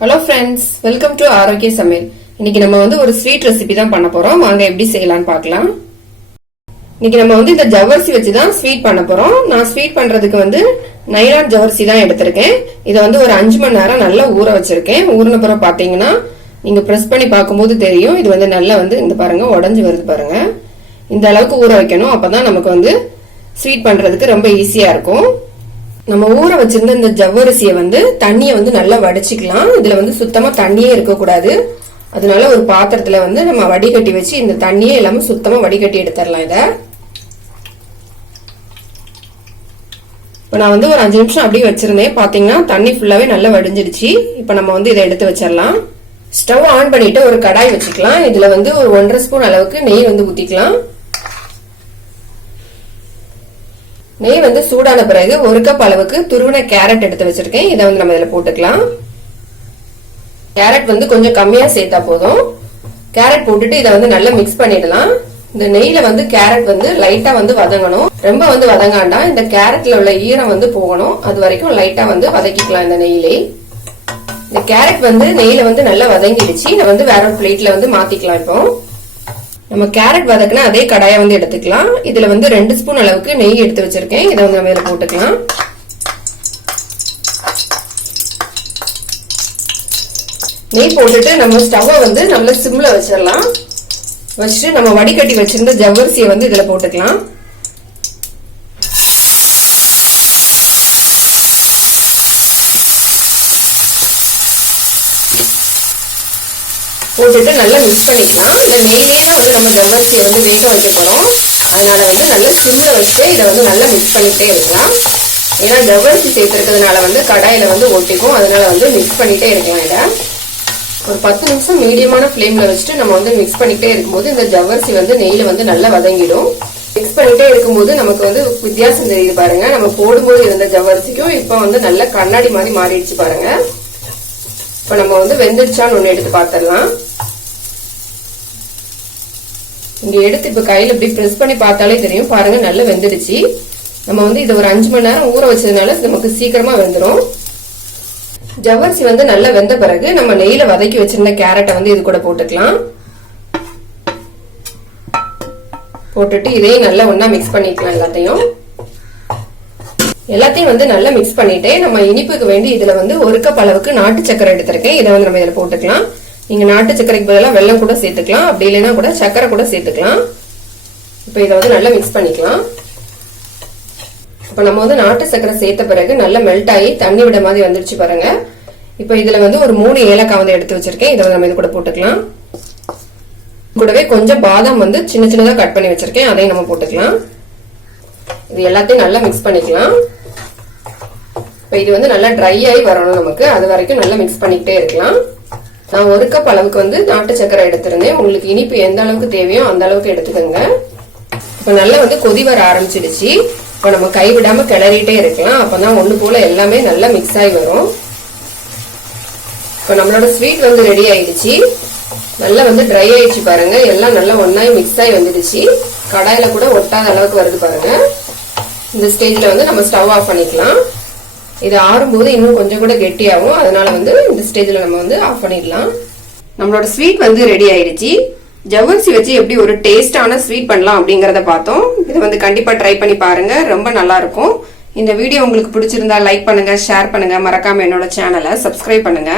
Hello friends, welcome to ஆரோக்கிய சமையல். இன்னைக்கு நம்ம ஒரு ஸ்வீட் ரெசிபி தான் பண்ண போறோம். வாங்க எப்படி செய்யலாம்னு பார்க்கலாம். இன்னைக்கு நம்ம இந்த ஜவ்வரிசி வச்சு தான் ஸ்வீட் பண்ண போறோம். நான் ஸ்வீட் பண்றதுக்கு நைலான் ஜவ்வரிசி தான் எடுத்திருக்கேன். இதை ஒரு 5 மணி நேரம் நல்லா ஊற வச்சிருக்கேன். ஊறின பிறகு பாத்தீங்கன்னா நீங்க பிரஸ் பண்ணி பார்க்கும்போது தெரியும். இது நல்லா இந்த பாருங்க உடஞ்சு வருது பாருங்க. இந்த அளவுக்கு ஊற வைக்கணும். அப்பதான் நமக்கு ஸ்வீட் பண்றதுக்கு ரொம்ப ஈஸியா இருக்கும். நம்ம ஊற வச்சிருந்த இந்த ஜவ்வரிசியை தண்ணியை நல்லா வடிச்சுக்கலாம். இதுல சுத்தமா தண்ணியே இருக்கக்கூடாது. அதனால ஒரு பாத்திரத்துல நம்ம வடிகட்டி வச்சு இந்த தண்ணியே எல்லாமே சுத்தமா வடிகட்டி எடுத்துடலாம். இத இப்ப நான் ஒரு 5 நிமிஷம் அப்படியே வச்சிருந்தேன். பாத்தீங்கன்னா தண்ணி ஃபுல்லாவே நல்லா வடிஞ்சிடுச்சு. இப்ப நம்ம இதை எடுத்து வச்சிடலாம். ஸ்டவ் ஆன் பண்ணிட்டு ஒரு கடாய் வச்சுக்கலாம். இதுல ஒரு 1.5 ஸ்பூன் அளவுக்கு நெய் ஊத்திக்கலாம். நெய் சூடான பிறகு 1 கப் அளவுக்கு துருவின கேரட் எடுத்து வச்சிருக்கேன். இதை நம்ம இதுல போட்டுக்கலாம். கேரட் கொஞ்சம் கம்மியா சேர்த்தா போதும். கேரட் போட்டுட்டு இதை நல்லா மிக்ஸ் பண்ணிடலாம். இந்த நெய்ல கேரட் லைட்டா வதங்கணும். ரொம்ப வதங்காண்டா. இந்த கேரட்ல உள்ள ஈரம் போகணும். அது வரைக்கும் லைட்டா வதக்கிக்கலாம். இந்த நெய்யிலே இந்த கேரட் நெய்ல நல்லா வதங்கிடுச்சு. இதை வேற ஒரு பிளேட்ல மாத்திக்கலாம். இப்போ நம்ம கேரட் வதக்குனா அதே கடாயை எடுத்துக்கலாம். இதுல 2 ஸ்பூன் அளவுக்கு நெய் எடுத்து வச்சிருக்கேன். இதை நம்ம இதுல போட்டுக்கலாம். நெய் போட்டுட்டு நம்ம ஸ்டவ்வை நல்லா சிம்ல வச்சிடலாம். வச்சுட்டு நம்ம வடிகட்டி வச்சிருந்த ஜவ்வரிசியை இதுல போட்டுக்கலாம். போட்டுட்டு நல்லா மிக்ஸ் பண்ணிக்கலாம். இந்த நெய்லயே தான் நம்ம ஜவ்வரிசியை வேக வைக்க போறோம். அதனால நல்லா சிம்ல வச்சு இதை நல்லா மிக்ஸ் பண்ணிட்டே இருக்கலாம். ஏன்னா ஜவ்வரிசி சேர்த்துருக்கிறதுனால கடாயில ஒட்டிக்கும். அதனால மிக்ஸ் பண்ணிட்டே இருக்கலாம். இதை ஒரு 10 நிமிஷம் மீடியமான ஃபிளேம்ல வச்சுட்டு நம்ம மிக்ஸ் பண்ணிட்டே இருக்கும்போது இந்த ஜவ்வரிசி நெய்ல நல்லா வதங்கிடும். மிக்ஸ் பண்ணிட்டே இருக்கும்போது நமக்கு வித்தியாசம் தெரியுது பாருங்க. நம்ம போடும்போது இருந்த ஜவ்வரிசிக்கும் இப்ப நல்ல கண்ணாடி மாதிரி மாறிடுச்சு பாருங்க. இப்ப நம்ம வெந்துடுச்சான்னு ஒண்ணு எடுத்து பாத்திரலாம். இங்க எடுத்து இப்ப கையில இப்படி பிரஸ் பண்ணி பார்த்தாலே தெரியும் பாருங்க. நல்லா வெந்துடுச்சு. நம்ம இதை ஒரு 5 மணி நேரம் ஊற வச்சதுனால நமக்கு சீக்கிரமா வெந்துடும். ஜவ்வரிசி நல்லா வெந்த பிறகு நம்ம நெய்ல வதக்கி வச்சிருந்த கேரட்டை இது கூட போட்டுக்கலாம். போட்டுட்டு இதையும் நல்லா ஒண்ணா மிக்ஸ் பண்ணிக்கலாம். எல்லாத்தையும் நல்லா மிக்ஸ் பண்ணிட்டு நம்ம இனிப்புக்கு வேண்டி இதுல 1 கப் அளவுக்கு நாட்டு சக்கரை எடுத்திருக்கேன். இதை நம்ம இதுல போட்டுக்கலாம். நீங்க நாட்டு சக்கரைக்கு பதிலாக வெல்லம் கூட சேர்த்துக்கலாம். அப்படி இல்லைன்னா கூட சக்கரை கூட சேர்த்துக்கலாம். இப்ப இதை நல்லா மிக்ஸ் பண்ணிக்கலாம். இப்ப நம்ம நாட்டு சக்கரை சேர்த்த பிறகு நல்லா மெல்ட் ஆகி தண்ணி விட மாதிரி வந்துருச்சு பாருங்க. இப்ப இதுல ஒரு 3 ஏலக்காய் எடுத்து வச்சிருக்கேன். இதை நம்ம இது கூட போட்டுக்கலாம். கூடவே கொஞ்சம் பாதாம் சின்ன சின்னதா கட் பண்ணி வச்சிருக்கேன். அதையும் நம்ம போட்டுக்கலாம். இது எல்லாத்தையும் நல்லா மிக்ஸ் பண்ணிக்கலாம். இப்ப இது நல்லா ட்ரை ஆகி வரணும் நமக்கு. அது வரைக்கும் நல்லா மிக்ஸ் பண்ணிக்கிட்டே இருக்கலாம். நான் 1 கப் அளவுக்கு நாட்டு சக்கரை எடுத்திருந்தேன். உங்களுக்கு இனிப்பு எந்த அளவுக்கு தேவையோ அந்த அளவுக்கு எடுத்துக்கோங்க. இப்ப நல்லா கொதி வர ஆரம்பிச்சிடுச்சு. இப்ப நம்ம கைவிடாம கிளறிட்டே இருக்கலாம். அப்பதான் ஒண்ணு போல எல்லாமே நல்லா மிக்ஸ் ஆகி வரும். இப்ப நம்மளோட ஸ்வீட் ரெடி ஆயிடுச்சு. நல்லா ட்ரை ஆயிடுச்சு பாருங்க. எல்லாம் நல்லா ஒன்னாய் மிக்ஸ் ஆகி வந்துடுச்சு. கடாயில கூட ஒட்டாத அளவுக்கு வருது பாருங்க. இந்த ஸ்டேஜ்ல நம்ம ஸ்டவ் ஆஃப் பண்ணிக்கலாம். இது ஆறும்போது இன்னும் கொஞ்சம் கூட கெட்டியாகும். அதனால இந்த ஸ்டேஜ்ல நம்ம ஆஃப் பண்ணிடலாம். நம்மளோட ஸ்வீட் ரெடி ஆயிடுச்சு. ஜவ்வரிசி வச்சு எப்படி ஒரு டேஸ்டான ஸ்வீட் பண்ணலாம் அப்படிங்கறத பார்த்தோம். இது கண்டிப்பா ட்ரை பண்ணி பாருங்க. ரொம்ப நல்லா இருக்கும். இந்த வீடியோ உங்களுக்கு பிடிச்சிருந்தா லைக் பண்ணுங்க, ஷேர் பண்ணுங்க. மறக்காம என்னோட சேனலை சப்ஸ்கிரைப் பண்ணுங்க.